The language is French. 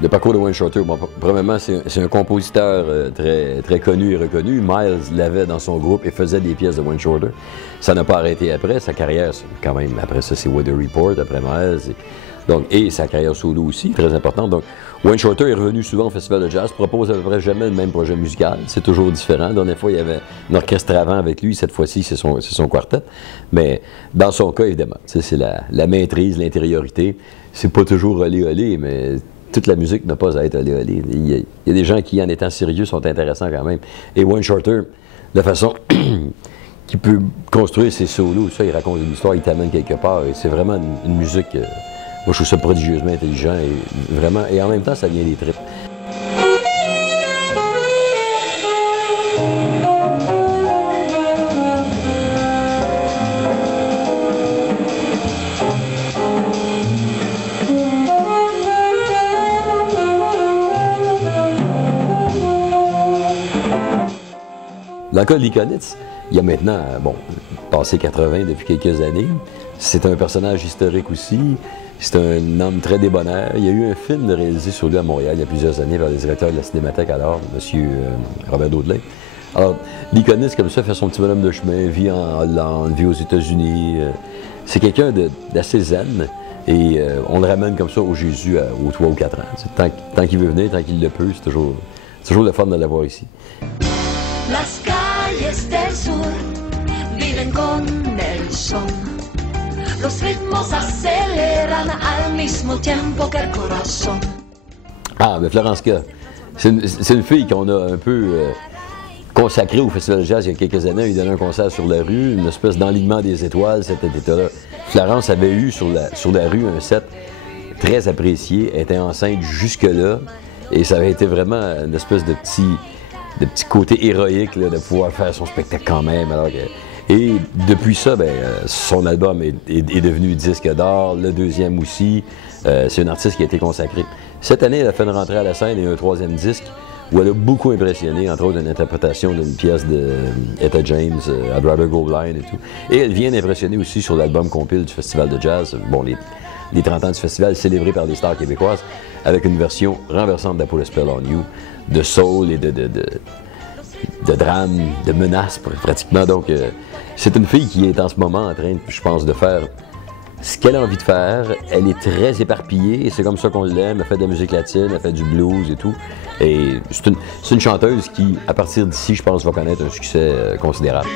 le parcours de Wayne Shorter, bon, premièrement, c'est un compositeur très connu et reconnu. Miles l'avait dans son groupe et faisait des pièces de Wayne Shorter. Ça n'a pas arrêté après. Sa carrière, quand même, après ça, c'est Weather Report, après Miles. Et sa carrière solo aussi, très importante. Donc, Wayne Shorter est revenu souvent au Festival de jazz, propose à peu près jamais le même projet musical. C'est toujours différent. La dernière fois, il y avait un orchestre avant avec lui. Cette fois-ci, c'est son quartet. Mais dans son cas, évidemment, c'est la maîtrise, l'intériorité. C'est pas toujours olé-olé, mais toute la musique n'a pas à être olé-olé. Il y a des gens qui, en étant sérieux, sont intéressants quand même. Et Wayne Shorter, la façon qu'il peut construire ses solos, ça, il raconte une histoire, il t'amène quelque part. Et c'est vraiment une musique... moi, je trouve ça prodigieusement intelligent et vraiment, et en même temps, ça vient des tripes. Dans le cas de Likonitz, il y a maintenant, bon, passé 80 depuis quelques années. C'est un personnage historique aussi. C'est un homme très débonnaire. Il y a eu un film réalisé sur lui à Montréal il y a plusieurs années par le directeur de la Cinémathèque alors, M. Robert Daudelin. Alors, Likonitz, comme ça, fait son petit bonhomme de chemin, vit en Hollande, vit aux États-Unis. C'est quelqu'un d'assez zen. Et on le ramène comme ça au Jésus aux 3 ou 4 ans. Tant qu'il veut venir, tant qu'il le peut, c'est toujours le fun de l'avoir ici. Las calles del sur viven con el son. Los ritmos aceleran al mismo tiempo que el corazón. Ah, mais Florence K, c'est une fille qu'on a un peu consacrée au Festival de jazz il y a quelques années. Il donnait un concert sur la rue, une espèce d'enlignement des étoiles, cet été-là. Florence avait eu sur la rue un set très apprécié, elle était enceinte jusque-là, et ça avait été vraiment une espèce de petit côté héroïque là, de pouvoir faire son spectacle quand même. Et depuis ça, son album est devenu disque d'or, le deuxième aussi. C'est un artiste qui a été consacré. Cette année, elle a fait une rentrée à la scène et un troisième disque où elle a beaucoup impressionné, entre autres une interprétation d'une pièce de Etta James, I'd Rather Go Blind et tout. Et elle vient d'impressionner aussi sur l'album compile du Festival de jazz, bon, les 30 ans du festival célébrés par les stars québécoises, avec une version renversante d'Apollo Spell on You, de soul et de drame, de menace pratiquement. Donc, c'est une fille qui est en ce moment en train, je pense, de faire ce qu'elle a envie de faire. Elle est très éparpillée et c'est comme ça qu'on l'aime. Elle fait de la musique latine, elle fait du blues et tout. Et c'est une chanteuse qui, à partir d'ici, je pense, va connaître un succès considérable.